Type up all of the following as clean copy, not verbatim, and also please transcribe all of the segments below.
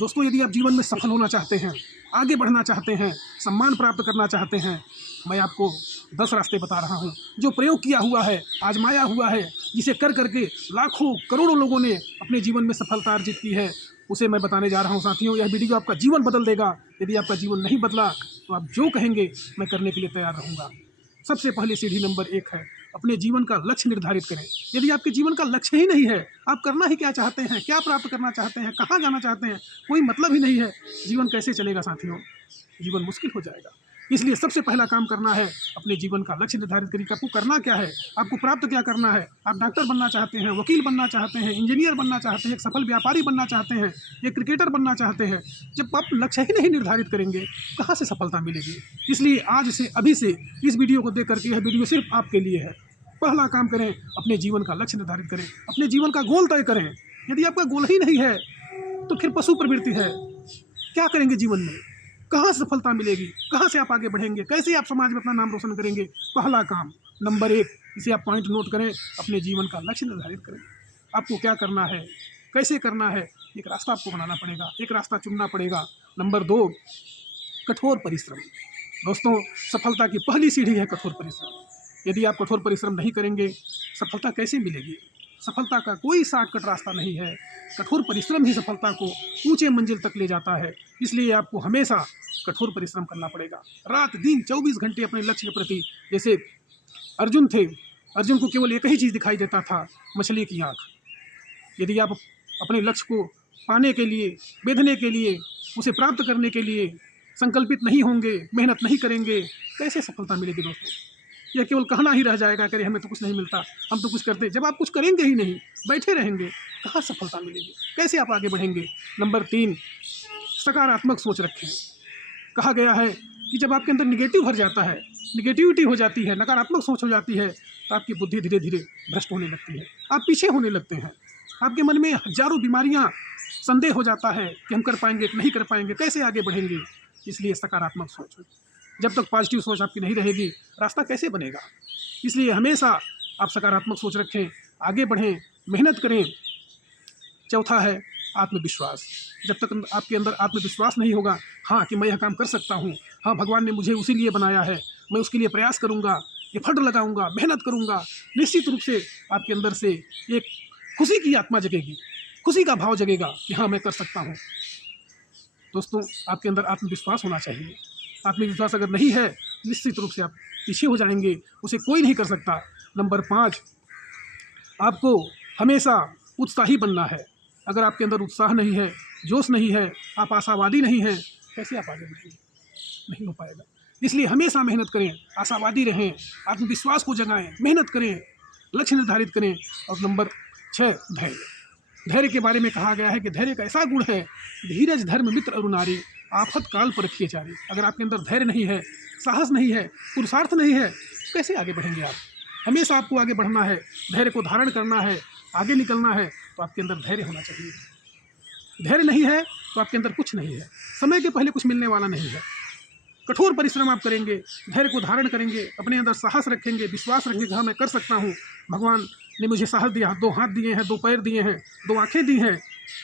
दोस्तों, यदि आप जीवन में सफल होना चाहते हैं, आगे बढ़ना चाहते हैं, सम्मान प्राप्त करना चाहते हैं, मैं आपको 10 रास्ते बता रहा हूं, जो प्रयोग किया हुआ है, आजमाया हुआ है, जिसे कर करके लाखों करोड़ों लोगों ने अपने जीवन में सफलता अर्जित की है, उसे मैं बताने जा रहा हूं। साथियों, यह वीडियो आपका जीवन बदल देगा। यदि आपका जीवन नहीं बदला तो आप जो कहेंगे मैं करने के लिए तैयार रहूँगा। सबसे पहले सीढ़ी नंबर 1 है, अपने जीवन का लक्ष्य निर्धारित करें। यदि आपके जीवन का लक्ष्य ही नहीं है, आप करना ही क्या चाहते हैं, क्या प्राप्त करना चाहते हैं, कहाँ जाना चाहते हैं, कोई मतलब ही नहीं है, जीवन कैसे चलेगा साथियों? जीवन मुश्किल हो जाएगा। इसलिए सबसे पहला काम करना है, अपने जीवन का लक्ष्य निर्धारित करिए कि आपको करना क्या है, आपको प्राप्त क्या करना है। आप डॉक्टर बनना चाहते हैं, वकील बनना चाहते हैं, इंजीनियर बनना चाहते हैं, एक सफल व्यापारी बनना चाहते हैं, एक क्रिकेटर बनना चाहते हैं। जब आप लक्ष्य ही नहीं निर्धारित करेंगे, कहाँ से सफलता मिलेगी? इसलिए आज से, अभी से इस वीडियो को देख करके, यह वीडियो सिर्फ आपके लिए है। पहला काम करें, अपने जीवन का लक्ष्य निर्धारित करें, अपने जीवन का गोल तय करें। यदि आपका गोल ही नहीं है तो फिर पशु प्रवृत्ति है। क्या करेंगे जीवन में? कहाँ से सफलता मिलेगी? कहाँ से आप आगे बढ़ेंगे? कैसे आप समाज में अपना नाम रोशन करेंगे? पहला काम नंबर 1, इसे आप पॉइंट नोट करें, अपने जीवन का लक्ष्य निर्धारित करें। आपको क्या करना है, कैसे करना है, एक रास्ता आपको बनाना पड़ेगा, एक रास्ता चुनना पड़ेगा। नंबर 2, कठोर परिश्रम। दोस्तों, सफलता की पहली सीढ़ी है कठोर परिश्रम। यदि आप कठोर परिश्रम नहीं करेंगे, सफलता कैसे मिलेगी? सफलता का कोई शॉर्टकट रास्ता नहीं है। कठोर परिश्रम ही सफलता को ऊंचे मंजिल तक ले जाता है। इसलिए आपको हमेशा कठोर परिश्रम करना पड़ेगा, रात दिन 24 घंटे अपने लक्ष्य के प्रति। जैसे अर्जुन थे, अर्जुन को केवल एक ही चीज़ दिखाई देता था, मछली की आँख। यदि आप अपने लक्ष्य को पाने के लिए, बेधने के लिए, उसे प्राप्त करने के लिए संकल्पित नहीं होंगे, मेहनत नहीं करेंगे, कैसे सफलता मिलेगी दोस्तों? यह केवल कहना ही रह जाएगा कि हमें तो कुछ नहीं मिलता, हम तो कुछ करते। जब आप कुछ करेंगे ही नहीं, बैठे रहेंगे, कहाँ सफलता मिलेगी? कैसे आप आगे बढ़ेंगे? नंबर 3, सकारात्मक सोच रखें। कहा गया है कि जब आपके अंदर निगेटिव भर जाता है, निगेटिविटी हो जाती है, नकारात्मक सोच हो जाती है, तो आपकी बुद्धि धीरे धीरे भ्रष्ट होने लगती है, आप पीछे होने लगते हैं, आपके मन में हजारों बीमारियां, संदेह हो जाता है कि हम कर पाएंगे कि नहीं कर पाएंगे, कैसे आगे बढ़ेंगे। इसलिए सकारात्मक सोच, जब तक पॉजिटिव सोच आपकी नहीं रहेगी, रास्ता कैसे बनेगा? इसलिए हमेशा आप सकारात्मक सोच रखें, आगे बढ़ें, मेहनत करें। चौथा है आत्मविश्वास। जब तक आपके अंदर आत्मविश्वास नहीं होगा, हाँ कि मैं यह काम कर सकता हूँ, हाँ भगवान ने मुझे उसी लिए बनाया है, मैं उसके लिए प्रयास करूँगा, एफर्ट लगाऊंगा, मेहनत करूँगा, निश्चित रूप से आपके अंदर से एक खुशी की आत्मा जगेगी, खुशी का भाव जगेगा कि हाँ मैं कर सकता हूँ। दोस्तों, आपके अंदर आत्मविश्वास होना चाहिए। आत्मविश्वास अगर नहीं है, निश्चित रूप से आप पीछे हो जाएंगे, उसे कोई नहीं कर सकता। नंबर 5, आपको हमेशा उत्साही बनना है। अगर आपके अंदर उत्साह नहीं है, जोश नहीं है, आप आशावादी नहीं हैं, कैसे आप आगे बढ़ेंगे? नहीं हो पाएगा। इसलिए हमेशा मेहनत करें, आशावादी रहें, आत्मविश्वास को जगाएं, मेहनत करें, लक्ष्य निर्धारित करें। और नंबर 6, धैर्य। धैर्य के बारे में कहा गया है कि धैर्य एक ऐसा गुण है, धीरज धर्म मित्र अरु नारी, आफत काल पर रखिए जारी। अगर आपके अंदर धैर्य नहीं है, साहस नहीं है, पुरुषार्थ नहीं है, कैसे आगे बढ़ेंगे आप? हमेशा आपको आगे बढ़ना है, धैर्य को धारण करना है, आगे निकलना है, तो आपके अंदर धैर्य होना चाहिए। धैर्य नहीं है तो आपके अंदर कुछ नहीं है, समय के पहले कुछ मिलने वाला नहीं है। कठोर परिश्रम आप करेंगे, धैर्य को धारण करेंगे, अपने अंदर साहस रखेंगे, विश्वास रखेंगे, हाँ मैं कर सकता हूँ, भगवान ने मुझे साहस दिया, 2 हाथ दिए हैं, 2 पैर दिए हैं, 2 आँखें दी हैं,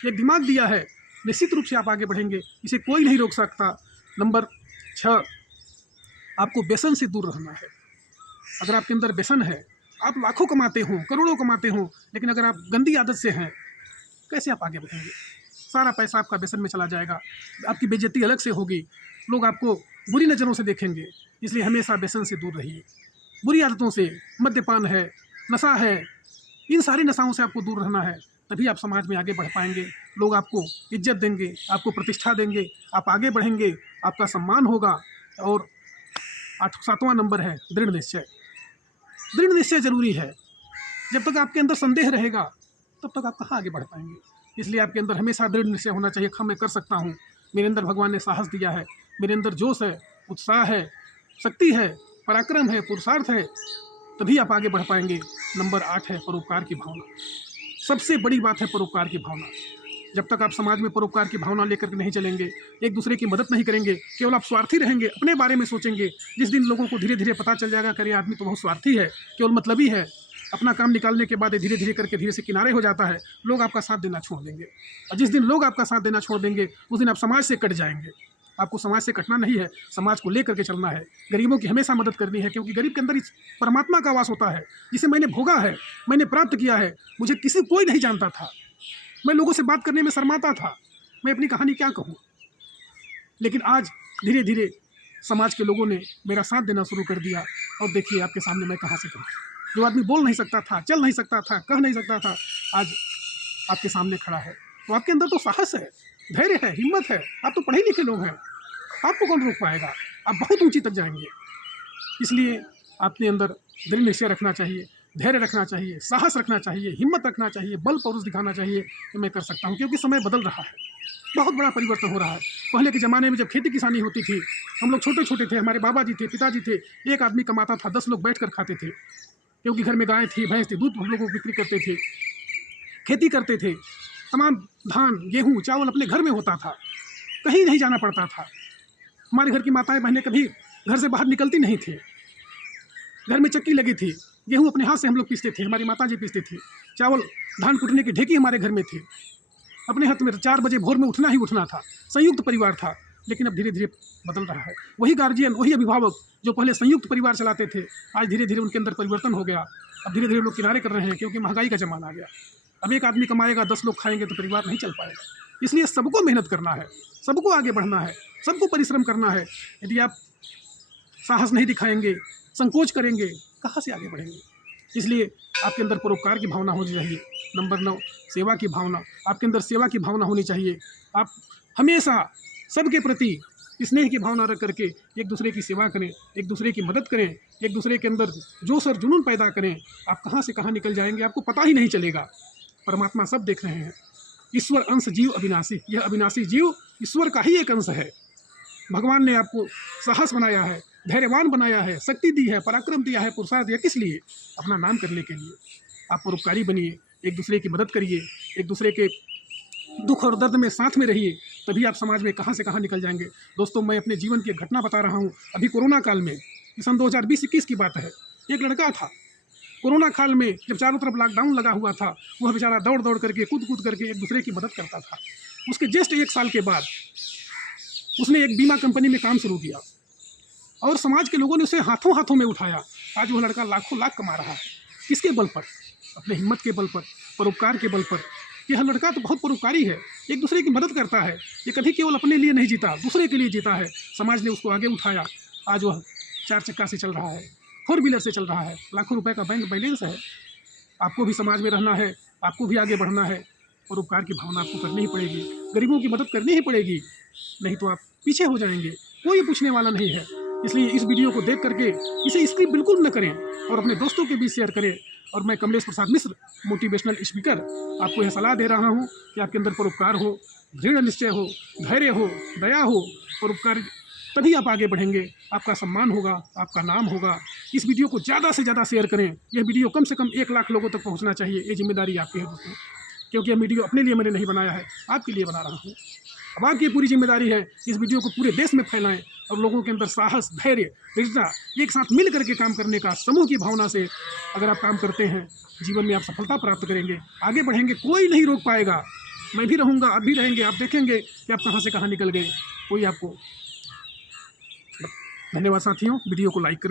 एक दिमाग दिया है, निश्चित रूप से आप आगे बढ़ेंगे, इसे कोई नहीं रोक सकता। नंबर 6, आपको व्यसन से दूर रहना है। अगर आपके अंदर व्यसन है, आप लाखों कमाते हो, करोड़ों कमाते हो, लेकिन अगर आप गंदी आदत से हैं, कैसे आप आगे बढ़ेंगे? सारा पैसा आपका व्यसन में चला जाएगा, आपकी बेइज्जती अलग से होगी, लोग आपको बुरी नज़रों से देखेंगे। इसलिए हमेशा व्यसन से दूर रहिए, बुरी आदतों से, मद्यपान है, नशा है, इन सारी नशाओं से आपको दूर रहना है, तभी आप समाज में आगे बढ़ पाएंगे। लोग आपको इज्जत देंगे, आपको प्रतिष्ठा देंगे, आप आगे बढ़ेंगे, आपका सम्मान होगा। और 7वां नंबर है दृढ़ निश्चय। दृढ़ निश्चय जरूरी है। जब तक आपके अंदर संदेह रहेगा, तब तक आप कहाँ आगे बढ़ पाएंगे? इसलिए आपके अंदर हमेशा दृढ़ निश्चय होना चाहिए। हाँ मैं कर सकता हूँ, मेरे अंदर भगवान ने साहस दिया है, मेरे अंदर जोश है, उत्साह है, शक्ति है, पराक्रम है, पुरुषार्थ है, तभी आप आगे बढ़ पाएंगे। नंबर 8 है परोपकार की भावना। सबसे बड़ी बात है परोपकार की भावना। जब तक आप समाज में परोपकार की भावना लेकर के नहीं चलेंगे, एक दूसरे की मदद नहीं करेंगे, केवल आप स्वार्थी रहेंगे, अपने बारे में सोचेंगे, जिस दिन लोगों को धीरे धीरे पता चल जाएगा कि ये आदमी तो बहुत स्वार्थी है, केवल मतलबी है, अपना काम निकालने के बाद ये धीरे धीरे करके धीरे से किनारे हो जाता है, लोग आपका साथ देना छोड़ देंगे। और जिस दिन लोग आपका साथ देना छोड़ देंगे उस दिन आप समाज से कट जाएंगे। आपको समाज से कटना नहीं है, समाज को लेकर के चलना है। गरीबों की हमेशा मदद करनी है, क्योंकि गरीब के अंदर इस परमात्मा का वास होता है जिसे मैंने भोगा है, मैंने प्राप्त किया है। मुझे कोई नहीं जानता था, मैं लोगों से बात करने में शर्माता था, मैं अपनी कहानी क्या कहूँ। लेकिन आज धीरे धीरे समाज के लोगों ने मेरा साथ देना शुरू कर दिया, और देखिए आपके सामने मैं कहाँ से कहूँ। जो आदमी बोल नहीं सकता था, चल नहीं सकता था, कह नहीं सकता था, आज आपके सामने खड़ा है। तो आपके अंदर तो साहस है, धैर्य है, हिम्मत है। आप तो पढ़े लिखे लोग हैं, आपको कौन रोक पाएगा? आप बहुत ऊंची तक जाएंगे। इसलिए अपने अंदर दृढ़ निश्चय रखना चाहिए, धैर्य रखना चाहिए, साहस रखना चाहिए, हिम्मत रखना चाहिए, बल पौरुष दिखाना चाहिए कि मैं कर सकता हूँ। क्योंकि समय बदल रहा है, बहुत बड़ा परिवर्तन हो रहा है। पहले के ज़माने में जब खेती किसानी होती थी, हम लोग छोटे छोटे थे, हमारे बाबा जी थे, पिताजी थे, एक आदमी कमाता था, 10 लोग बैठ कर खाते थे, क्योंकि घर में गाय थी, भैंस थी, दूध हम लोगों को बिक्री करते थे, खेती करते थे। तमाम धान, गेहूँ, चावल अपने घर में होता था, कहीं नहीं जाना पड़ता था। हमारे घर की माताएं बहनें कभी घर से बाहर निकलती नहीं थी। घर में चक्की लगी थी, गेहूँ अपने हाथ से हम लोग पीसते थे, हमारी माता जी पीसती थी। चावल, धान कुटने की ढेकी हमारे घर में थी, अपने हाथ में 4 बजे भोर में उठना ही उठना था। संयुक्त परिवार था। लेकिन अब धीरे धीरे बदल रहा है। वही गार्जियन, वही अभिभावक जो पहले संयुक्त परिवार चलाते थे, आज धीरे धीरे उनके अंदर परिवर्तन हो गया। अब धीरे धीरे लोग किनारे कर रहे हैं, क्योंकि महंगाई का ज़माना आ गया। अब एक आदमी कमाएगा, 10 लोग खाएंगे तो परिवार नहीं चल पाएगा। इसलिए सबको मेहनत करना है, सबको आगे बढ़ना है, सबको परिश्रम करना है। यदि आप साहस नहीं दिखाएंगे, संकोच करेंगे, कहाँ से आगे बढ़ेंगे? इसलिए आपके अंदर परोपकार की भावना होनी चाहिए। नंबर 9, सेवा की भावना। आपके अंदर सेवा की भावना होनी चाहिए। आप हमेशा सबके प्रति स्नेह की भावना रख करके एक दूसरे की सेवा करें, एक दूसरे की मदद करें, एक दूसरे के अंदर जोश और जुनून पैदा करें। आप कहाँ से कहाँ निकल जाएंगे आपको पता ही नहीं चलेगा। परमात्मा सब देख रहे हैं। ईश्वर अंश जीव अविनाशी, यह अविनाशी जीव ईश्वर का ही एक अंश है। भगवान ने आपको साहस बनाया है, धैर्यवान बनाया है, शक्ति दी है, पराक्रम दिया है, पुरुषार्थ दिया। किस लिए? अपना नाम करने के लिए। आप परोपकारी बनिए, एक दूसरे की मदद करिए, एक दूसरे के दुख और दर्द में साथ में रहिए, तभी आप समाज में कहाँ से कहाँ निकल जाएंगे। दोस्तों, मैं अपने जीवन की एक घटना बता रहा हूँ। अभी कोरोना काल में, सन 2020-21 की बात है, एक लड़का था। कोरोना काल में जब चारों तरफ लॉकडाउन लगा हुआ था, वह बेचारा दौड़ दौड़ करके, कूद करके एक दूसरे की मदद करता था। उसके जस्ट 1 साल के बाद उसने एक बीमा कंपनी में काम शुरू किया, और समाज के लोगों ने उसे हाथों हाथों में उठाया। आज वह लड़का लाखों लाख कमा रहा है। किसके बल पर? अपने हिम्मत के बल पर, परोपकार के बल पर। यह लड़का तो बहुत परोपकारी है, एक दूसरे की मदद करता है। ये कभी केवल अपने लिए नहीं जीता, दूसरे के लिए जीता है। समाज ने उसको आगे उठाया। आज वह 4 चक्का से चल रहा है, 4 व्हीलर से चल रहा है, लाखों रुपए का बैंक बैलेंस है। आपको भी समाज में रहना है, आपको भी आगे बढ़ना है। परोपकार की भावना आपको करनी ही पड़ेगी, गरीबों की मदद करनी ही पड़ेगी, नहीं तो आप पीछे हो जाएंगे। कोई पूछने वाला नहीं है। इसलिए इस वीडियो को देख करके इसे स्किप बिल्कुल न करें और अपने दोस्तों के बीच शेयर करें। और मैं कमलेश प्रसाद मिश्र, मोटिवेशनल स्पीकर, आपको यह सलाह दे रहा हूँ कि आपके अंदर परोपकार हो, दृढ़ निश्चय हो, धैर्य हो, दया हो, परोपकार, तभी आप आगे बढ़ेंगे। आपका सम्मान होगा, आपका नाम होगा। इस वीडियो को ज़्यादा से ज़्यादा शेयर करें। यह वीडियो कम से कम 1 लाख लोगों तक पहुँचना चाहिए। ये जिम्मेदारी आपकी है दोस्तों, क्योंकि यह वीडियो अपने लिए मैंने नहीं बनाया है, आपके लिए बना रहा हूँ। अब आपकी पूरी जिम्मेदारी है इस वीडियो को पूरे देश में फैलाएं और लोगों के अंदर साहस, धैर्य, दृढ़ता, एक साथ मिल करके काम करने का, समूह की भावना से अगर आप काम करते हैं, जीवन में आप सफलता प्राप्त करेंगे, आगे बढ़ेंगे। कोई नहीं रोक पाएगा। मैं भी रहूँगा, आप भी रहेंगे। आप देखेंगे कि आप कहाँ से कहाँ निकल गए। कोई आपको। धन्यवाद साथियों, वीडियो को लाइक करें।